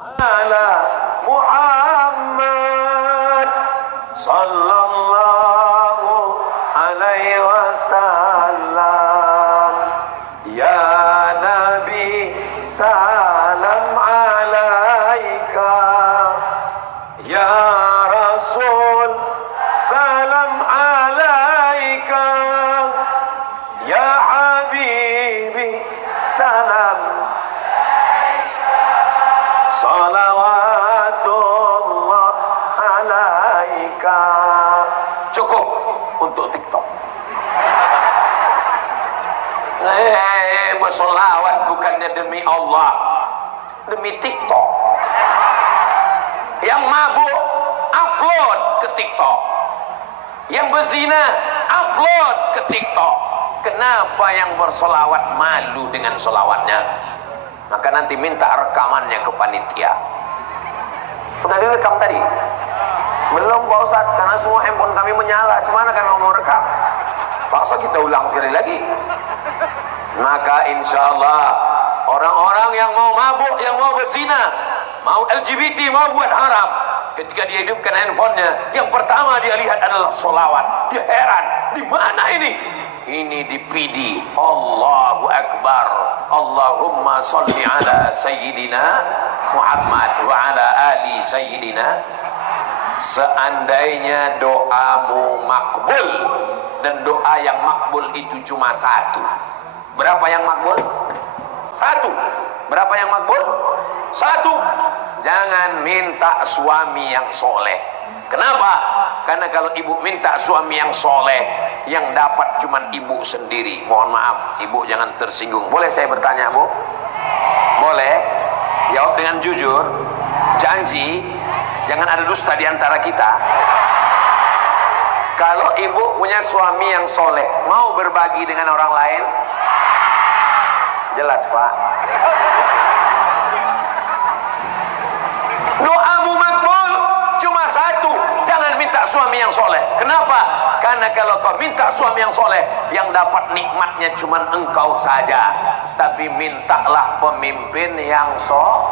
ala Muhammad sallallahu alaihi wasallam. Ya Nabi salam alaika, ya Rasul salam alaika, ya Habibi salam salawatullah alaika. Cukup untuk TikTok. Bersolawat bukannya demi Allah, demi TikTok. Yang mabuk upload ke TikTok, yang berzina upload ke TikTok. Kenapa yang bersolawat malu dengan solawatnya? Maka nanti minta rekamannya ke panitia. Udah direkam tadi? Belum Pak Ustaz, karena semua handphone kami menyala. Cuma kami mau rekam. Pak Ustaz, kita ulang sekali lagi. Maka insya Allah orang-orang yang mau mabuk, yang mau berzina, mau LGBT, mau buat haram, ketika dia hidupkan handphonenya, yang pertama dia lihat adalah solawat. Dia heran, di mana ini? Ini di PD. Allahu Akbar. Allahumma salli ala Sayyidina Muhammad wa ala ali Sayyidina. Seandainya doamu makbul, dan doa yang makbul itu cuma satu. Berapa yang makbul? Satu. Berapa yang makbul? Satu. Jangan minta suami yang soleh. Kenapa? Karena kalau ibu minta suami yang soleh, yang dapat cuman ibu sendiri. Mohon maaf, ibu jangan tersinggung. Boleh saya bertanya, Bu? Boleh? Jawab dengan jujur. Janji, jangan ada dusta di antara kita. Kalau ibu punya suami yang soleh, mau berbagi dengan orang lain? Jelas, Pak. Doamu makbul cuma satu, jangan minta suami yang soleh. Kenapa? Karena kalau kau minta suami yang soleh, yang dapat nikmatnya cuma engkau saja. Tapi mintalah pemimpin yang soleh.